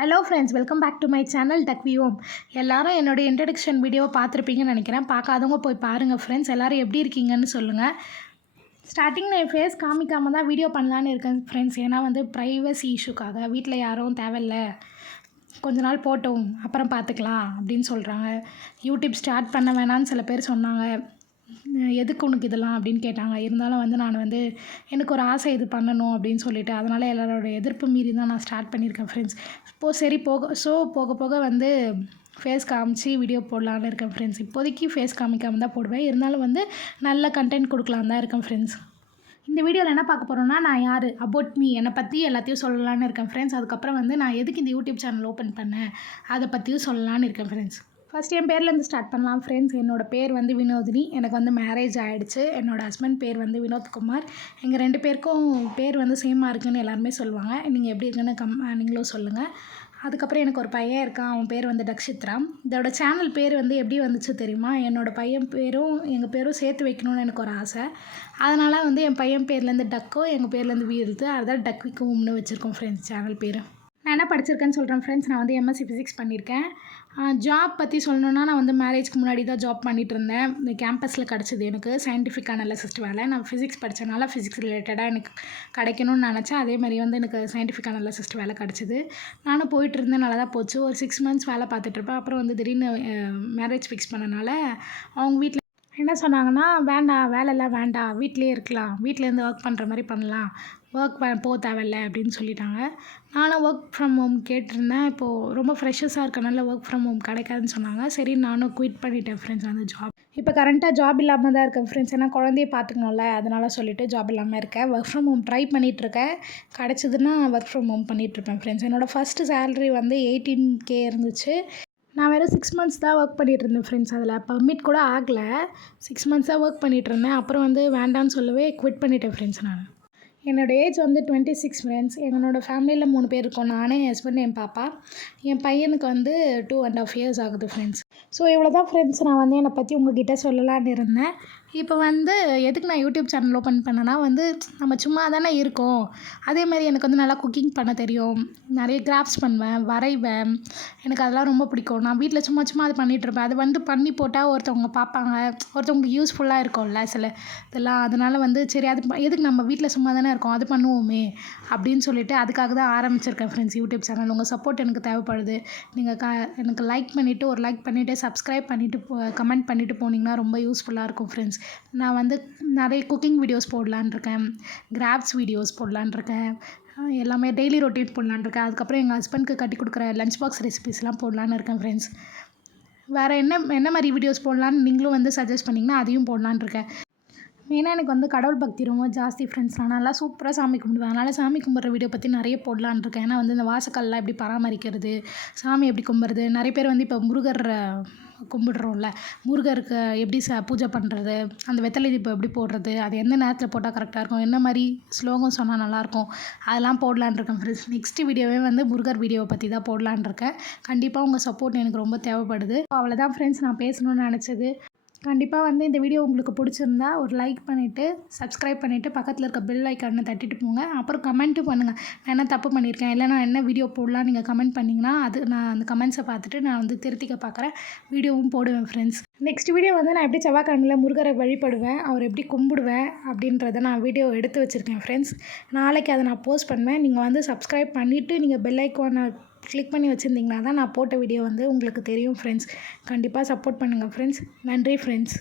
Hello friends, welcome back to my channel டக்வியோம். எல்லாரும் என்னோடய இன்ட்ரடக்ஷன் வீடியோவை பார்த்துருப்பீங்கன்னு நினைக்கிறேன். பார்க்காதவங்க போய் பாருங்கள் ஃப்ரெண்ட்ஸ். எல்லோரும் எப்படி இருக்கீங்கன்னு சொல்லுங்கள். ஸ்டார்டிங் நான் ஃபேஸ் காமிக்காமல் தான் வீடியோ பண்ணலான்னு இருக்கேன் ஃப்ரெண்ட்ஸ். ஏன்னா ப்ரைவசி இஷ்யூக்காக வீட்டில் யாரும் தேவையில்லை, கொஞ்ச நாள் போட்டோம் அப்புறம் பார்த்துக்கலாம் அப்படின்னு சொல்கிறாங்க. யூடியூப் ஸ்டார்ட் பண்ண வேணான்னு சில பேர் சொன்னாங்க. எதுக்கு உனக்கு இதெல்லாம் அப்படின்னு கேட்டாங்க. இருந்தாலும் நான் எனக்கு ஒரு ஆசை இது பண்ணணும் அப்படின்னு சொல்லிட்டு, அதனால் எல்லாரோட எதிர்ப்பு மீறி தான் நான் ஸ்டார்ட் பண்ணியிருக்கேன் ஃப்ரெண்ட்ஸ். இப்போது சரி போக போக ஃபேஸ் காமிச்சு வீடியோ போடலான்னு இருக்கேன் ஃப்ரெண்ட்ஸ். இப்போதைக்கு ஃபேஸ் காமிக்காமல் தான் போடுவேன். இருந்தாலும் நல்ல கண்டென்ட் கொடுக்கலான்னு தான் இருக்கேன் ஃப்ரெண்ட்ஸ். இந்த வீடியோவில் என்ன பார்க்க போகிறோன்னா, நான் யார், அபவுட் மீ, என்னை பற்றி எல்லாத்தையும் சொல்லலான்னு இருக்கேன் ஃப்ரெண்ட்ஸ். அதுக்கப்புறம் நான் எதுக்கு இந்த யூடியூப் சேனல் ஓப்பன் பண்ணேன் அதை பற்றியும் சொல்லலான்னு இருக்கேன் ஃப்ரெண்ட்ஸ். ஃபஸ்ட் என் பேர்லேருந்து ஸ்டார்ட் பண்ணலாம் ஃப்ரெண்ட்ஸ். என்னோடய பேர் வினோதினி. எனக்கு மேரேஜ் ஆகிடுச்சு. என்னோடய ஹஸ்பண்ட் பேர் வினோத்குமார். எங்கள் 2 பேருக்கும் பேர் சேமாக இருக்குதுன்னு எல்லாருமே சொல்லுவாங்க. நீங்கள் எப்படி இருக்குன்னு நீங்களும் சொல்லுங்கள். அதுக்கப்புறம் எனக்கு ஒரு பையன் இருக்கான். அவன் பேர் தக்ஷித்ரா. இதோட சேனல் பேர் எப்படி வந்துச்சு தெரியுமா? என்னோடய பையன் பேரும் எங்கள் பேரும் சேர்த்து வைக்கணும்னு எனக்கு ஒரு ஆசை. அதனால் என் பையன் பேர்லேருந்து டக்கோ, எங்கள் பேர்லேருந்து வீருது, அதுதான் டக்விக்கும்னு வச்சுருக்கோம் ஃப்ரெண்ட்ஸ் சேனல் பேர். நான் என்ன படிச்சிருக்கேன்னு சொல்கிறேன் ஃப்ரெண்ட்ஸ். நான் எம்எஸ்சி ஃபிசிக்ஸ் பண்ணியிருக்கேன். ஜாப் பற்றி சொல்லணுன்னா, நான் மேரேஜ்க்கு முன்னாடி தான் ஜாப் பண்ணிகிட்டு இருந்தேன். இந்த கேம்பஸில் கிடச்சிது எனக்கு சயின்டிஃபிக் அனாலிசிஸ்ட் வேலை. நான் ஃபிசிக்ஸ் படித்தனால ஃபிசிக்ஸ் ரிலேட்டடாக எனக்கு கிடைக்கணும்னு நினச்சேன். அதேமாதிரி எனக்கு சயின்டிஃபிக் அனாலிசிஸ்ட் வேலை கிடச்சிது. நானும் போயிட்டு இருந்தேன், நல்லா தான் போச்சு. ஒரு 6 மந்த்ஸ் வேலை பார்த்துட்ருப்பேன். அப்புறம் திடீர்னு மேரேஜ் ஃபிக்ஸ் பண்ணனால அவங்க வீட்டில் என்ன சொன்னாங்கன்னா, வேண்டாம், வேலைலாம் வேண்டாம், வீட்டிலே இருக்கலாம், வீட்டிலேருந்து ஒர்க் பண்ணுற மாதிரி பண்ணலாம், ஒர்க் போக தேவையில்ல அப்படின்னு சொல்லிட்டாங்க. நானும் ஒர்க் ஃப்ரம் ஹோம் கேட்டிருந்தேன். இப்போது ரொம்ப ஃப்ரெஷர்ஸாக இருக்கனால ஒர்க் ஃப்ரம் ஹோம் கிடைக்காதுன்னு சொன்னாங்க. சரி, நானும் குயிட் பண்ணிட்டேன் ஃப்ரெண்ட்ஸ் அந்த ஜாப். இப்போ கரண்ட்டாக ஜாப் இல்லாமல் தான் இருக்கேன் ஃப்ரெண்ட்ஸ். ஏன்னா குழந்தைய பார்த்துக்கணும்ல, அதனால் சொல்லிவிட்டு ஜாப் இல்லாமல் இருக்கேன். ஒர்க் ஃப்ரம் ஹோம் ட்ரை பண்ணிகிட்ருக்கேன். கிடச்சிதுன்னா ஒர்க் ஃப்ரம் ஹோம் பண்ணிகிட்ருப்பேன் ஃப்ரெண்ட்ஸ். என்னோடய ஃபஸ்ட்டு சேலரி 18K இருந்துச்சு. நான் வெறும் 6 மந்த்ஸ் தான் ஒர்க் பண்ணிகிட்ருந்தேன் ஃப்ரெண்ட்ஸ். அதில் பர்மிட் கூட ஆகலை. 6 மந்த்ஸ் தான் ஒர்க் பண்ணிகிட்ருந்தேன். அப்புறம் வேண்டான்னு சொல்லவே குவிட் பண்ணிட்டேன் ஃப்ரெண்ட்ஸ் நான். என்னோடய ஏஜ் 26 ஃப்ரெண்ட்ஸ். என்னோடய ஃபேமிலியில் 3 பேர் இருக்கோம். நான், என் ஹஸ்பண்ட், என் பாப்பா. என் பையனுக்கு 2.5 இயர்ஸ் ஆகுது ஃப்ரெண்ட்ஸ். ஸோ இவ்வளோ தான் ஃப்ரெண்ட்ஸ். நான் என்னை பற்றி உங்ககிட்ட சொல்லலான்னு இருந்தேன். இப்போ எதுக்கு நான் யூடியூப் சேனல் ஓப்பன் பண்ணேன்னா, நம்ம சும்மா தானே இருக்கோம். அதேமாதிரி எனக்கு நல்லா குக்கிங் பண்ண தெரியும். நிறைய கிராஃப்ட்ஸ் பண்ணுவேன், வரைவேன். எனக்கு அதெல்லாம் ரொம்ப பிடிக்கும். நான் வீட்டில் சும்மா அது பண்ணிகிட்ருப்பேன். அது பண்ணி போட்டால் ஒருத்தவங்க பார்ப்பாங்க, ஒருத்தவங்களுக்கு யூஸ்ஃபுல்லாக இருக்கும்ல சில இதெல்லாம். அதனால் சரி, அது எதுக்கு நம்ம வீட்டில் சும்மா தானே இருக்கோம், அது பண்ணுவோமே அப்படின்னு சொல்லிட்டு அதுக்காக தான் ஆரம்பிச்சிருக்கேன் ஃப்ரெண்ட்ஸ் யூடியூப் சேனல். உங்கள் சப்போர்ட் எனக்கு தேவைப்படுது. நீங்கள் எனக்கு லைக் பண்ணிவிட்டு சப்ஸ்கிரைப் பண்ணிவிட்டு கமெண்ட் பண்ணிவிட்டு போனீங்கன்னா ரொம்ப யூஸ்ஃபுல்லாக இருக்கும் ஃப்ரெண்ட்ஸ். நான் நிறைய குக்கிங் வீடியோஸ் போடலான்னு இருக்கேன், கிராஃப்ட்ஸ் வீடியோஸ் போடலான்னு இருக்கேன், எல்லாமே டெய்லி ரொட்டீன் போடலான்னு இருக்கேன். அதுக்கப்புறம் எங்கள் ஹஸ்பண்ட்க்கு கட்டி கொடுக்குற லஞ்ச் பாக்ஸ் ரெசிபீஸ்லாம் போடலான்னு இருக்கேன் ஃப்ரெண்ட்ஸ். வேறு என்ன மாதிரி வீடியோஸ் போடலான்னு நீங்களும் சஜஸ்ட் பண்ணிங்கன்னா அதையும் போடலான்னு இருக்கேன். மெயினாக எனக்கு கடவுள் பக்தி ரொம்ப ஜாஸ்தி ஃப்ரெண்ட்ஸ். நான் நல்லா சூப்பராக சாமி கும்பிடுவேன். அதனால் சாமி கும்பிட்ற வீடியோ பற்றி நிறைய போடலான்னு இருக்கேன். ஏன்னா இந்த வாசக்கல்லாம் எப்படி பராமரிக்கிறது, சாமி எப்படி கும்பிட்றது, நிறைய பேர் இப்போ முருகர் கும்பிடுறோம்ல, முருகருக்கு எப்படி பூஜை பண்ணுறது, அந்த வெத்தலை தீபம் எப்படி போடுறது, அது எந்த நேரத்தில் போட்டால் கரெக்டாக இருக்கும், என்ன மாதிரி ஸ்லோகம் சொன்னால் நல்லாயிருக்கும், அதெல்லாம் போடலான்னு இருக்கேன் ஃப்ரெண்ட்ஸ். நெக்ஸ்ட் வீடியோவே முருகர் வீடியோவை பற்றி தான் போடலான்னு இருக்கேன். கண்டிப்பாக உங்கள் சப்போர்ட் எனக்கு ரொம்ப தேவைப்படுது. அவ்வளோதான் ஃப்ரெண்ட்ஸ் நான் பேசணும்னு நினச்சது. கண்டிப்பாக இந்த வீடியோ உங்களுக்கு பிடிச்சிருந்தா ஒரு லைக் பண்ணிவிட்டு சப்ஸ்கிரைப் பண்ணிவிட்டு பக்கத்தில் இருக்க பெல் ஐக்கானை தட்டிட்டு போங்க. அப்புறம் கமெண்ட்டும் பண்ணுங்கள், நான் என்ன தப்பு பண்ணியிருக்கேன், இல்லை நான் என்ன வீடியோ போடலாம் நீங்கள் கமெண்ட் பண்ணிங்கன்னா நான் அந்த கமெண்ட்ஸை பார்த்துட்டு நான் திருத்திக்க பார்க்குறேன், வீடியோவும் போடுவேன் ஃப்ரெண்ட்ஸ். நெக்ஸ்ட் வீடியோ நான் எப்படி செவ்வாய்க்கிழமையில் முருகரை வழிபடுவேன், அவர் எப்படி கும்பிடுவேன் அப்படின்றத நான் வீடியோ எடுத்து வச்சுருக்கேன் ஃப்ரெண்ட்ஸ். நாளைக்கு அதை நான் போஸ்ட் பண்ணுவேன். நீங்கள் சப்ஸ்கிரைப் பண்ணிவிட்டு நீங்கள் பெல் ஐக்கானை கிளிக் பண்ணி வச்சுருந்தீங்கன்னா தான் நான் போட்ட வீடியோ உங்களுக்கு தெரியும் ஃப்ரெண்ட்ஸ். கண்டிப்பாக சப்போர்ட் பண்ணுங்கள் ஃப்ரெண்ட்ஸ். நன்றி ஃப்ரெண்ட்ஸ்.